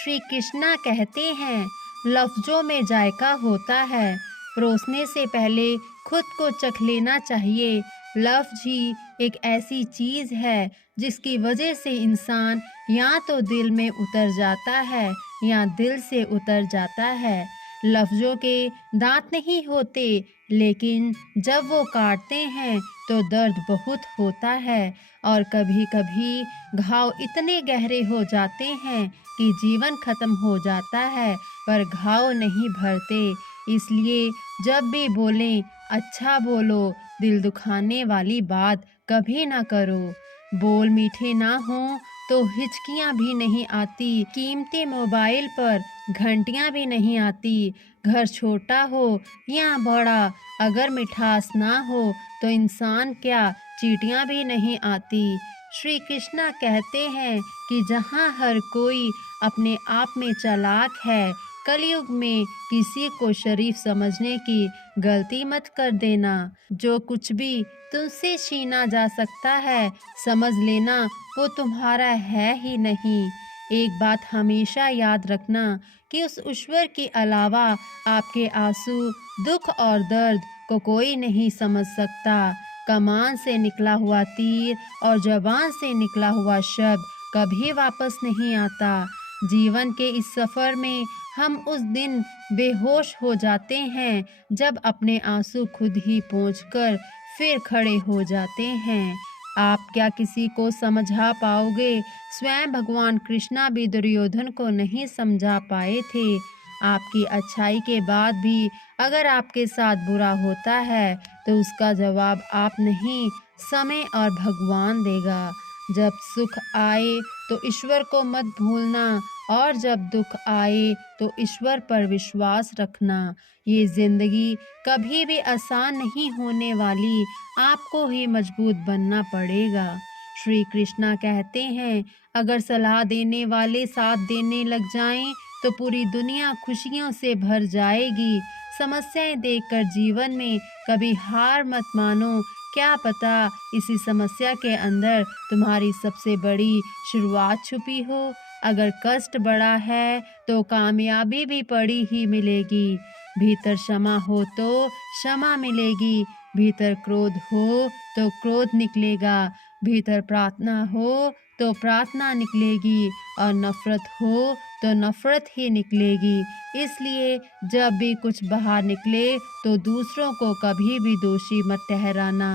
श्री कृष्णा कहते हैं, लफ्जों में जायका होता है, परोसने से पहले खुद को चख लेना चाहिए। लफ्ज ही एक ऐसी चीज है जिसकी वजह से इंसान या तो दिल में उतर जाता है या दिल से उतर जाता है। लफ्जों के दांत नहीं होते, लेकिन जब वो काटते हैं तो दर्द बहुत होता है और कभी-कभी घाव इतने गहरे हो जाते हैं कि जीवन खत्म हो जाता है, पर घाव नहीं भरते। इसलिए जब भी बोलें, अच्छा बोलो, दिल दुखाने वाली बात कभी ना करो। बोल मीठे ना हों तो हिचकियां भी नहीं आती, कीमती मोबाइल पर घंटियां भी नहीं आती। घर छोटा हो या बड़ा, अगर मिठास ना हो तो इंसान क्या, चींटियां भी नहीं आती। श्री कृष्णा कहते हैं कि जहाँ हर कोई अपने आप में चालाक है, कलयुग में किसी को शरीफ समझने की गलती मत कर देना। जो कुछ भी तुमसे छीना जा सकता है, समझ लेना वो तुम्हारा है ही नहीं। एक बात हमेशा याद रखना कि उस ईश्वर के अलावा आपके आंसू, दुख और दर्द को कोई नहीं समझ सकता। कमान से निकला हुआ तीर और ज़बान से निकला हुआ शब्द कभी वापस नहीं आता। जीवन के इस सफ़र में हम उस दिन बेहोश हो जाते हैं जब अपने आंसू खुद ही पोंछकर फिर खड़े हो जाते हैं। आप क्या किसी को समझा पाओगे? स्वयं भगवान कृष्णा भी दुर्योधन को नहीं समझा पाए थे। आपकी अच्छाई के बाद भी अगर आपके साथ बुरा होता है तो उसका जवाब आप नहीं, समय और भगवान देगा। जब सुख आए तो ईश्वर को मत भूलना और जब दुख आए तो ईश्वर पर विश्वास रखना। ये जिंदगी कभी भी आसान नहीं होने वाली, आपको ही मजबूत बनना पड़ेगा। श्री कृष्णा कहते हैं, अगर सलाह देने वाले साथ देने लग जाएं तो पूरी दुनिया खुशियों से भर जाएगी। समस्याएं देखकर जीवन में कभी हार मत मानो, क्या पता इसी समस्या के अंदर तुम्हारी सबसे बड़ी शुरुआत छुपी हो। अगर कष्ट बड़ा है तो कामयाबी भी बड़ी ही मिलेगी। भीतर क्षमा हो तो क्षमा मिलेगी, भीतर क्रोध हो तो क्रोध निकलेगा, भीतर प्रार्थना हो तो प्रार्थना निकलेगी और नफरत हो तो नफरत ही निकलेगी। इसलिए जब भी कुछ बाहर निकले तो दूसरों को कभी भी दोषी मत ठहराना।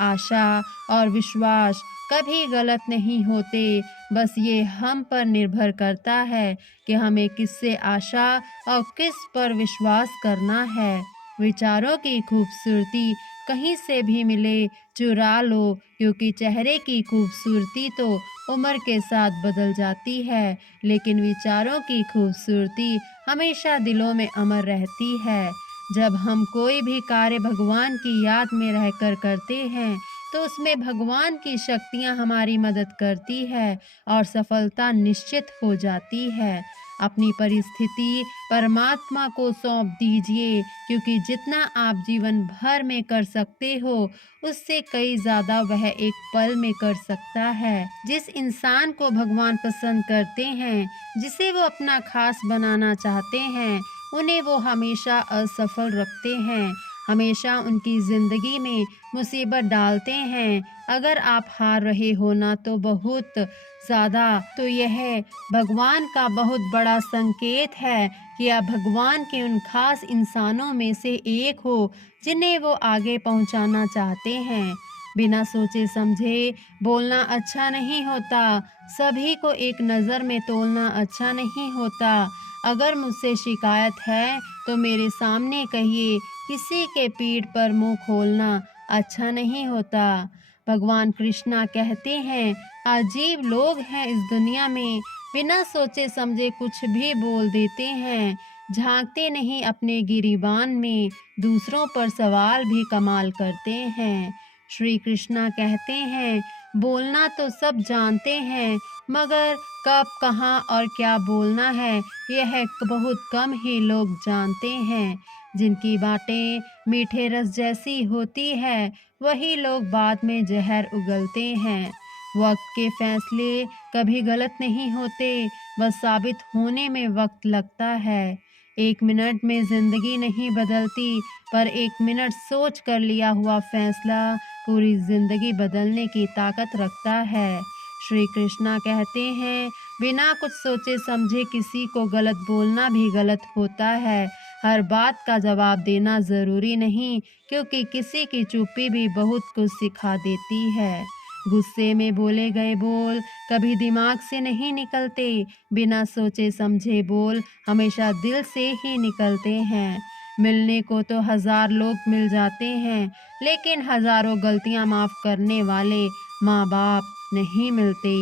आशा और विश्वास कभी गलत नहीं होते, बस ये हम पर निर्भर करता है कि हमें किससे आशा और किस पर विश्वास करना है। विचारों की खूबसूरती कहीं से भी मिले चुरा लो, क्योंकि चेहरे की खूबसूरती तो उम्र के साथ बदल जाती है, लेकिन विचारों की खूबसूरती हमेशा दिलों में अमर रहती है। जब हम कोई भी कार्य भगवान की याद में रहकर करते हैं तो उसमें भगवान की शक्तियाँ हमारी मदद करती है और सफलता निश्चित हो जाती है। अपनी परिस्थिति परमात्मा को सौंप दीजिए, क्योंकि जितना आप जीवन भर में कर सकते हो उससे कई ज़्यादा वह एक पल में कर सकता है। जिस इंसान को भगवान पसंद करते हैं, जिसे वो अपना खास बनाना चाहते हैं, उन्हें वो हमेशा असफल रखते हैं, हमेशा उनकी ज़िंदगी में मुसीबत डालते हैं। अगर आप हार रहे हो ना तो बहुत ज़्यादा, तो यह भगवान का बहुत बड़ा संकेत है कि आप भगवान के उन खास इंसानों में से एक हो जिन्हें वो आगे पहुंचाना चाहते हैं। बिना सोचे समझे बोलना अच्छा नहीं होता, सभी को एक नज़र में तोलना अच्छा नहीं होता। अगर मुझसे शिकायत है तो मेरे सामने कहिए, किसी के पीठ पर मुंह खोलना अच्छा नहीं होता। भगवान कृष्णा कहते हैं, अजीब लोग हैं इस दुनिया में, बिना सोचे समझे कुछ भी बोल देते हैं, झांकते नहीं अपने गिरीबान में, दूसरों पर सवाल भी कमाल करते हैं। श्री कृष्णा कहते हैं, बोलना तो सब जानते हैं, मगर कब, कहाँ और क्या बोलना है यह बहुत कम ही लोग जानते हैं। जिनकी बातें मीठे रस जैसी होती है, वही लोग बाद में जहर उगलते हैं। वक्त के फैसले कभी गलत नहीं होते, बस साबित होने में वक्त लगता है। 1 मिनट में जिंदगी नहीं बदलती, पर 1 मिनट सोच कर लिया हुआ फैसला पूरी जिंदगी बदलने की ताकत रखता है। श्री कृष्णा कहते हैं, बिना कुछ सोचे समझे किसी को गलत बोलना भी गलत होता है। हर बात का जवाब देना जरूरी नहीं, क्योंकि किसी की चुप्पी भी बहुत कुछ सिखा देती है। गुस्से में बोले गए बोल कभी दिमाग से नहीं निकलते, बिना सोचे समझे बोल हमेशा दिल से ही निकलते हैं। मिलने को तो 1000 लोग मिल जाते हैं, लेकिन हजारों गलतियां माफ करने वाले माँ बाप नहीं मिलते।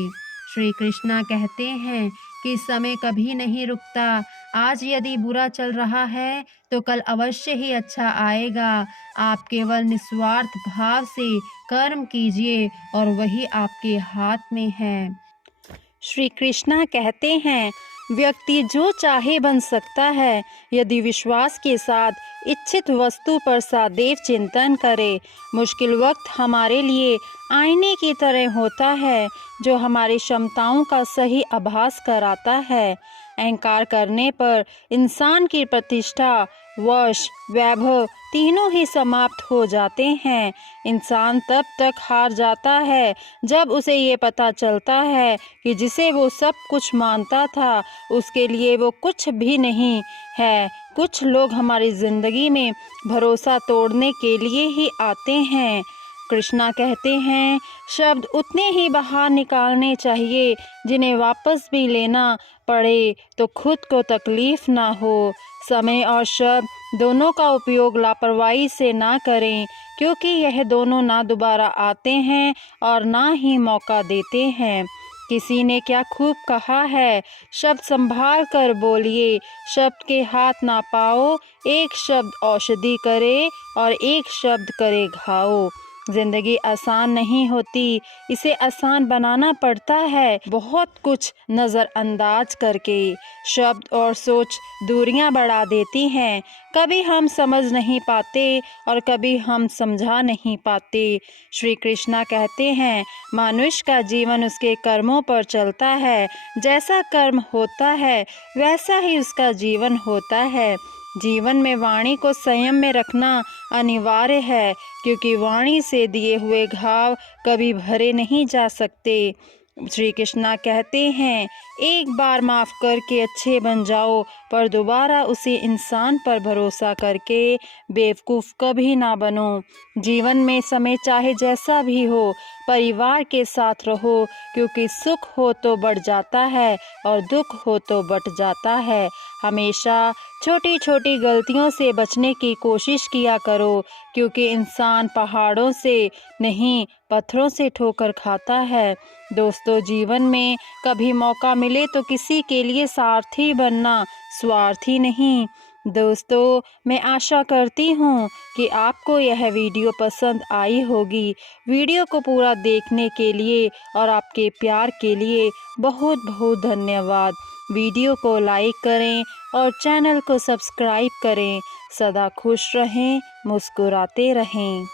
श्री कृष्णा कहते हैं कि समय कभी नहीं रुकता। आज यदि बुरा चल रहा है तो कल अवश्य ही अच्छा आएगा। आप केवल निस्वार्थ भाव से कर्म कीजिए और वही आपके हाथ में है। श्री कृष्णा कहते हैं, व्यक्ति जो चाहे बन सकता है यदि विश्वास के साथ इच्छित वस्तु पर सदैव चिंतन करे। मुश्किल वक्त हमारे लिए आईने की तरह होता है, जो हमारी क्षमताओं का सही आभास कराता है। अहंकार करने पर इंसान की प्रतिष्ठा, वश, वैभव तीनों ही समाप्त हो जाते हैं। इंसान तब तक हार जाता है जब उसे ये पता चलता है कि जिसे वो सब कुछ मानता था उसके लिए वो कुछ भी नहीं है। कुछ लोग हमारी जिंदगी में भरोसा तोड़ने के लिए ही आते हैं। कृष्णा कहते हैं, शब्द उतने ही बाहर निकालने चाहिए जिन्हें वापस भी लेना पड़े तो खुद को तकलीफ ना हो। समय और शब्द दोनों का उपयोग लापरवाही से ना करें, क्योंकि यह दोनों ना दोबारा आते हैं और ना ही मौका देते हैं। किसी ने क्या खूब कहा है, शब्द संभाल कर बोलिए, शब्द के हाथ ना पाओ, एक शब्द औषधि करे और एक शब्द करे घाव। जिंदगी आसान नहीं होती, इसे आसान बनाना पड़ता है बहुत कुछ नज़रअंदाज करके। शब्द और सोच दूरियां बढ़ा देती हैं। कभी हम समझ नहीं पाते और कभी हम समझा नहीं पाते। श्री कृष्णा कहते हैं, मनुष्य का जीवन उसके कर्मों पर चलता है। जैसा कर्म होता है वैसा ही उसका जीवन होता है। जीवन में वाणी को संयम में रखना अनिवार्य है, क्योंकि वाणी से दिए हुए घाव कभी भरे नहीं जा सकते। श्री कृष्णा कहते हैं, एक बार माफ़ करके अच्छे बन जाओ, पर दोबारा उसी इंसान पर भरोसा करके बेवकूफ़ कभी ना बनो। जीवन में समय चाहे जैसा भी हो, परिवार के साथ रहो, क्योंकि सुख हो तो बढ़ जाता है और दुख हो तो बट जाता है। हमेशा छोटी छोटी गलतियों से बचने की कोशिश किया करो, क्योंकि इंसान पहाड़ों से नहीं पत्थरों से ठोकर खाता है। दोस्तों, जीवन में कभी मौका मिले तो किसी के लिए सारथी बनना, स्वार्थी नहीं। दोस्तों, मैं आशा करती हूँ कि आपको यह वीडियो पसंद आई होगी। वीडियो को पूरा देखने के लिए और आपके प्यार के लिए बहुत बहुत धन्यवाद। वीडियो को लाइक करें और चैनल को सब्सक्राइब करें। सदा खुश रहें, मुस्कुराते रहें।